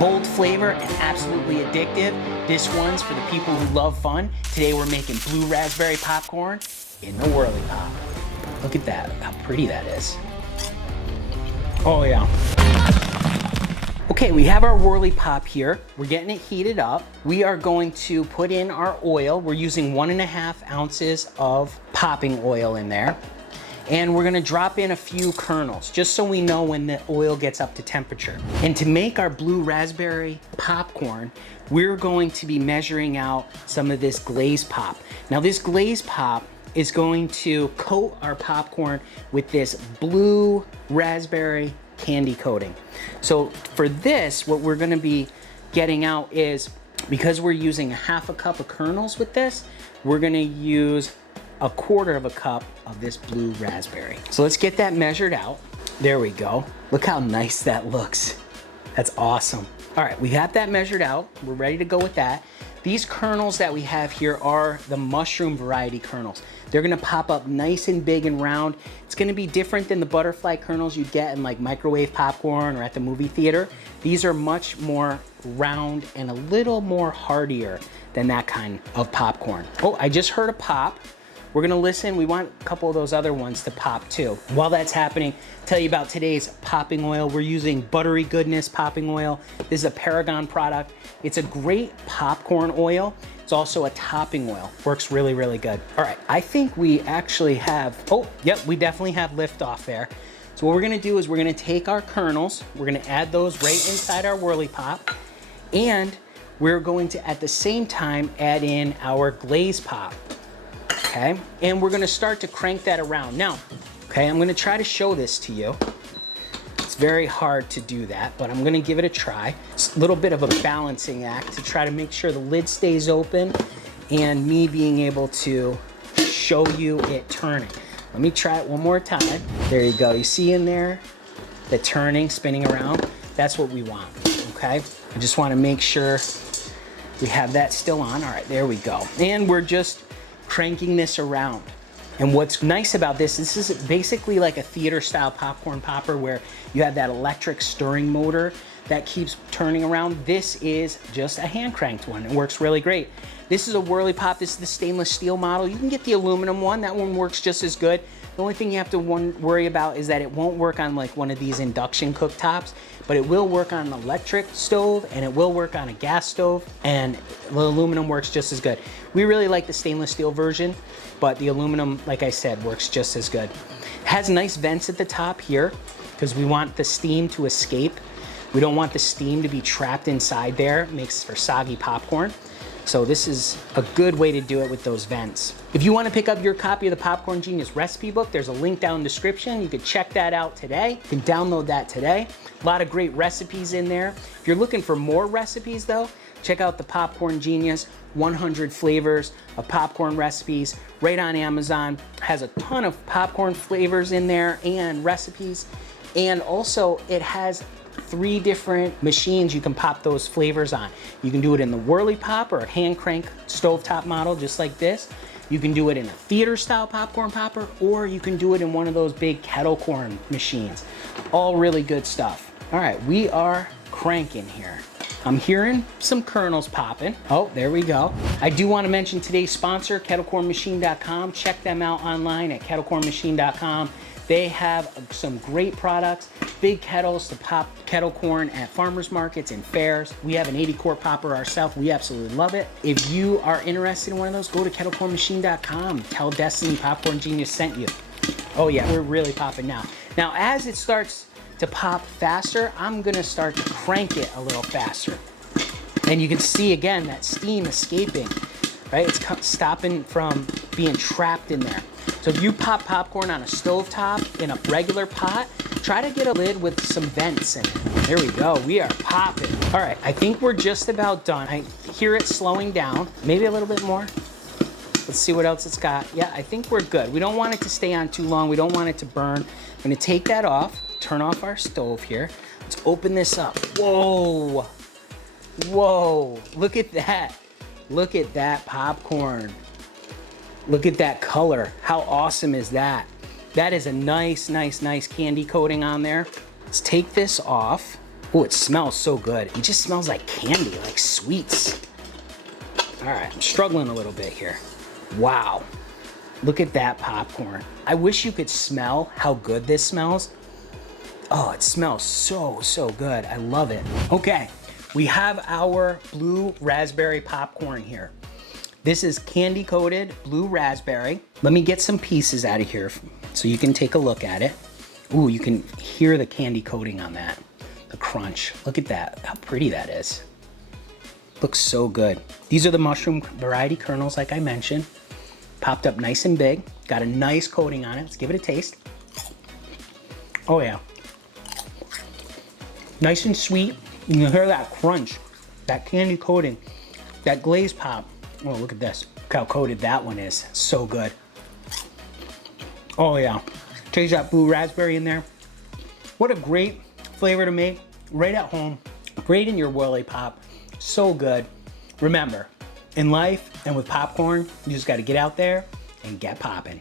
Bold flavor and absolutely addictive. This one's for the people who love fun. Today we're making blue raspberry popcorn in the Whirly Pop. Look at that, how pretty that is. Oh yeah. Okay, we have our Whirly Pop here. We're getting it heated up. We are going to put in our oil. We're using 1.5 ounces of popping oil in there. And we're gonna drop in a few kernels, just so we know when the oil gets up to temperature. And to make our blue raspberry popcorn, we're going to be measuring out some of this glaze pop. Now this glaze pop is going to coat our popcorn with this blue raspberry candy coating. So for this, what we're gonna be getting out is, because we're using 1/2 cup of kernels with this, we're gonna use 1/4 cup of this blue raspberry. So let's get that measured out. There we go. Look how nice that looks. That's awesome. All right, we have that measured out. We're ready to go with that. These kernels that we have here are the mushroom variety kernels. They're gonna pop up nice and big and round. It's gonna be different than the butterfly kernels you'd get in like microwave popcorn or at the movie theater. These are much more round and a little more heartier than that kind of popcorn. Oh, I just heard a pop. We're gonna listen. We want a couple of those other ones to pop too. While that's happening, tell you about today's popping oil. We're using Buttery Goodness popping oil. This is a Paragon product. It's a great popcorn oil. It's also a topping oil. Works really, really good. All right, I think we actually have, oh, yep, we definitely have liftoff there. So what we're gonna do is we're gonna take our kernels, we're gonna add those right inside our Whirly Pop, and we're going to, at the same time, add in our glaze pop. Okay, and we're gonna start to crank that around. Now, okay, I'm gonna try to show this to you. It's very hard to do that, but I'm gonna give it a try. It's a little bit of a balancing act to try to make sure the lid stays open and me being able to show you it turning. Let me try it one more time. There you go, you see in there, the turning, spinning around? That's what we want, okay? I just wanna make sure we have that still on. All right, there we go. And we're just cranking this around. And what's nice about this is basically like a theater style popcorn popper where you have that electric stirring motor that keeps turning around. This is just a hand cranked one. It works really great. This is a Whirly Pop. This is the stainless steel model. You can get the aluminum one. That one works just as good. The only thing you have to worry about is that it won't work on like one of these induction cooktops, but it will work on an electric stove and it will work on a gas stove, and the aluminum works just as good. We really like the stainless steel version, but the aluminum, like I said, works just as good. It has nice vents at the top here because we want the steam to escape. We don't want the steam to be trapped inside there. It makes for soggy popcorn. So this is a good way to do it with those vents. If you want to pick up your copy of the Popcorn Genius recipe book, there's a link down in the description. You can check that out today. You can download that today. A lot of great recipes in there. If you're looking for more recipes though, check out the Popcorn Genius 100 flavors of popcorn recipes right on Amazon. Has a ton of popcorn flavors in there and recipes. And also it has 3 different machines you can pop those flavors on. You can do it in the Whirly Pop or a hand crank stovetop model just like this. You can do it in a theater style popcorn popper, or you can do it in one of those big kettle corn machines. All really good stuff. All right, we are cranking here. I'm hearing some kernels popping. Oh, there we go. I do want to mention today's sponsor, kettlecornmachine.com. Check them out online at kettlecornmachine.com. They have some great products, big kettles to pop kettle corn at farmers markets and fairs. We have an 80-quart popper ourselves. We absolutely love it. If you are interested in one of those, go to kettlecornmachine.com. Tell Destiny Popcorn Genius sent you. Oh yeah, we're really popping now. Now, as it starts to pop faster, I'm gonna start to crank it a little faster. And you can see again that steam escaping, right? It's stopping from being trapped in there. So if you pop popcorn on a stovetop in a regular pot, try to get a lid with some vents in it. There we go, we are popping. All right, I think we're just about done. I hear it slowing down, maybe a little bit more. Let's see what else it's got. Yeah, I think we're good. We don't want it to stay on too long. We don't want it to burn. I'm gonna take that off, turn off our stove here. Let's open this up. Whoa, whoa, look at that. Look at that popcorn. Look at that color. How awesome is that? That is a nice, nice, nice candy coating on there. Let's take this off. Oh, it smells so good. It just smells like candy, like sweets. All right, I'm struggling a little bit here. Wow, look at that popcorn. I wish you could smell how good this smells. Oh, it smells so, so good. I love it. Okay, we have our blue raspberry popcorn here. This is candy coated blue raspberry. Let me get some pieces out of here so you can take a look at it. Ooh, you can hear the candy coating on that. The crunch. Look at that, how pretty that is. Looks so good. These are the mushroom variety kernels, like I mentioned. Popped up nice and big. Got a nice coating on it. Let's give it a taste. Oh yeah. Nice and sweet. You can hear that crunch, that candy coating, that glaze pop. Oh, look at this. Look how coated that one is. So good. Oh yeah. Taste that blue raspberry in there. What a great flavor to make right at home. Great in your WHIRLEYPOP. So good. Remember, in life and with popcorn, you just gotta get out there and get popping.